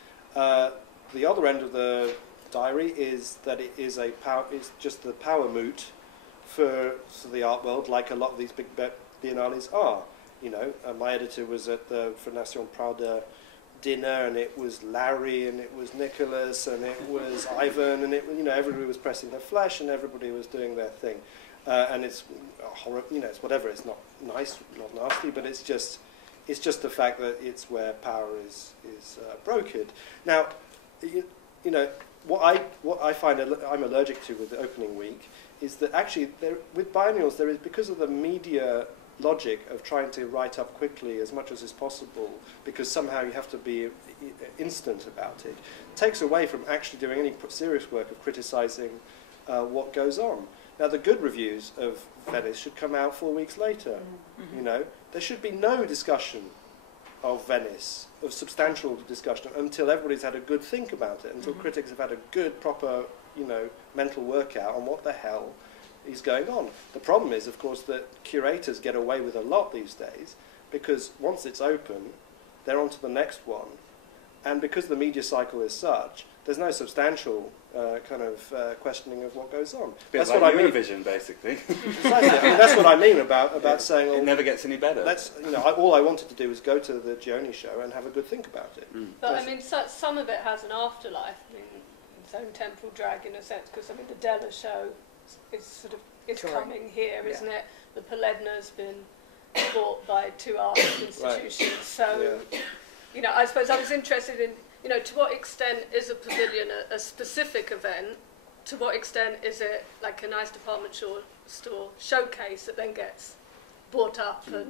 The other end of the diary is that it is it's just the power moot for the art world, like a lot of these big biennales are. My editor was at the Fondation Prada dinner, and it was Larry, and it was Nicholas, and it was Ivan, and everybody was pressing their flesh, and everybody was doing their thing. And it's it's whatever. It's not nice, not nasty, but it's just the fact that it's where power is brokered. Now, what I find I'm allergic to with the opening week is that actually with biennials there is, because of the media logic of trying to write up quickly as much as is possible, because somehow you have to be instant about it, takes away from actually doing any serious work of criticising what goes on. Now, the good reviews of Venice should come out 4 weeks later. There should be no discussion of Venice, of substantial discussion, until everybody's had a good think about it, until critics have had a good, proper, mental workout on what the hell is going on. The problem is, of course, that curators get away with a lot these days, because once it's open, they're on to the next one, and because the media cycle is such, there's no substantial questioning of what goes on. That's like what I mean. Eurovision, basically. Precisely. I mean, that's what I mean about saying. It never gets any better. All I wanted to do was go to the Gioni show and have a good think about it. But I mean, some of it has an afterlife. I mean, its own temporal drag in a sense, because I mean, the Della show is coming here, isn't it? The Paledna's been bought by 2 art institutions. Right. So, I suppose I was interested in you know, to what extent is a pavilion a specific event? To what extent is it like a nice department store showcase that then gets brought up and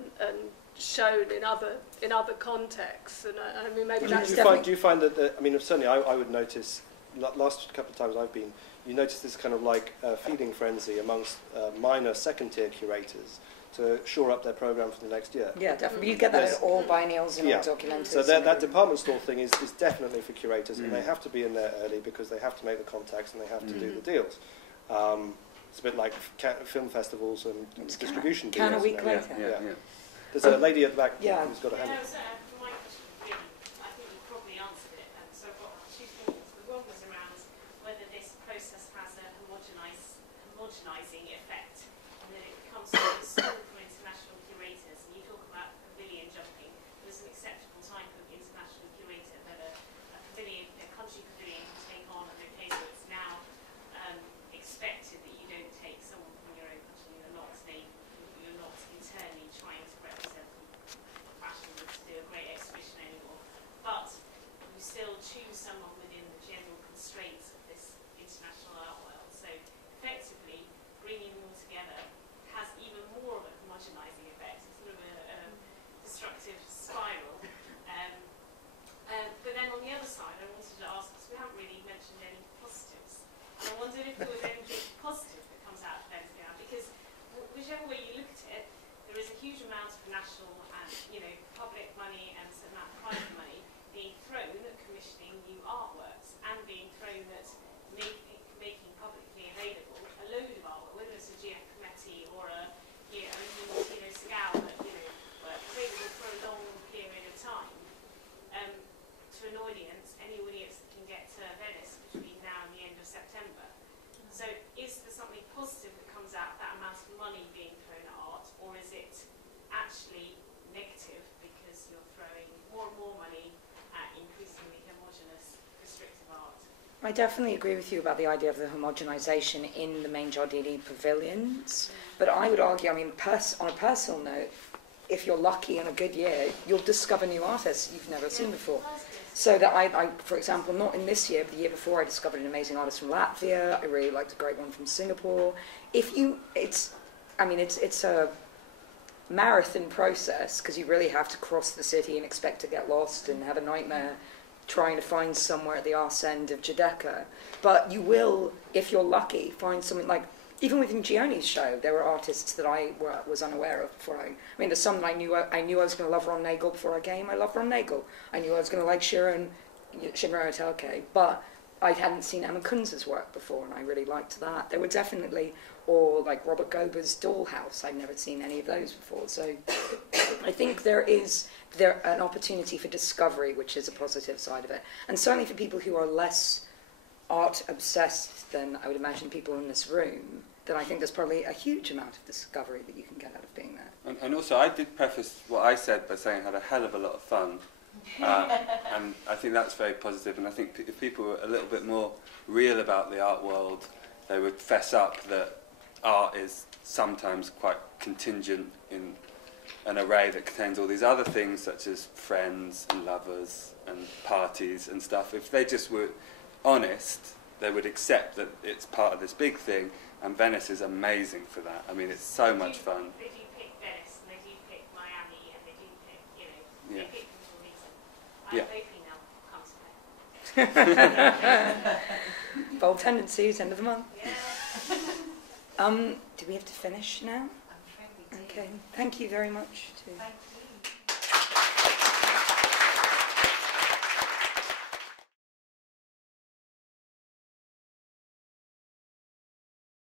shown in other contexts? And I mean, maybe that's do you find that, I mean, certainly I would notice, last couple of times I've been, you notice this kind of like feeding frenzy amongst minor second-tier curators to shore up their programme for the next year. Yeah, definitely. You get that at all biennials and all documentaries. So that department store thing is definitely for curators, and they have to be in there early because they have to make the contacts and they have to do the deals. It's a bit like film festivals and distribution deals. Can a week later. Yeah. There's a lady at the back who's got a hand. My question really, I think you probably answered it. So I've got 2 things. The one was around whether this process has a homogenising effect, and that it becomes sort of school for international curators. And you talk about pavilion jumping. There's an acceptable time for the international curator that a country pavilion can take on, and okay, so it's now expected that you don't take someone from your own country. You're not internally trying to represent fashion to do a great exhibition anymore, but you still choose someone within the general constraints of this international art world. So effectively, bringing them all together has even more of a homogenising effect. It's sort of a destructive spiral. But then on the other side, I wanted to ask, because we haven't really mentioned any positives, and I wondered if there was anything positive that comes out of Venice Biennale, because whichever way you look at it, there is a huge amount of national and public money and some amount of private money being thrown at commissioning new artworks and being thrown at making publicly available a load of artwork, whether it's a Giacometti or a Segal that work available for a long period of time to an audience, any audience that can get to Venice between now and the end of September. So is there something positive that comes out of that amount of money being thrown at art, or is it actually negative because you're throwing more and more money at increasingly homogenous, restrictive art? I definitely agree with you about the idea of the homogenisation in the main Giardini pavilions, but I would argue, I mean, on a personal note, if you're lucky in a good year, you'll discover new artists you've never seen before. So that I, for example, not in this year, but the year before, I discovered an amazing artist from Latvia. I really liked a great one from Singapore. It's a marathon process, because you really have to cross the city and expect to get lost and have a nightmare trying to find somewhere at the arse end of Giudecca. But you will, if you're lucky, find something like, even within Gioni's show, there were artists that I was unaware of before. I mean, there's some that I knew I was going to love Ron Nagel before I came. I loved Ron Nagel. I knew I was going to like Shinro Otelke, but I hadn't seen Emma Kunz's work before, and I really liked that. There were definitely, or like Robert Gober's Dollhouse. I'd never seen any of those before. So I think there is an opportunity for discovery, which is a positive side of it. And certainly for people who are less art-obsessed than I would imagine people in this room, then I think there's probably a huge amount of discovery that you can get out of being there. And also, I did preface what I said by saying I had a hell of a lot of fun. And I think that's very positive, and I think if people were a little bit more real about the art world, they would fess up that art is sometimes quite contingent in an array that contains all these other things, such as friends and lovers and parties and stuff. If they just were honest, they would accept that it's part of this big thing, and Venice is amazing for that. I mean, it's so much fun. They do pick Venice, and they do pick Miami, and they do pick, they pick them for a reason. I'm hoping they'll come to Bold tendencies, end of the month. Yeah. Do we have to finish now? I'm afraid we do. Okay, thank you very much. Thank you.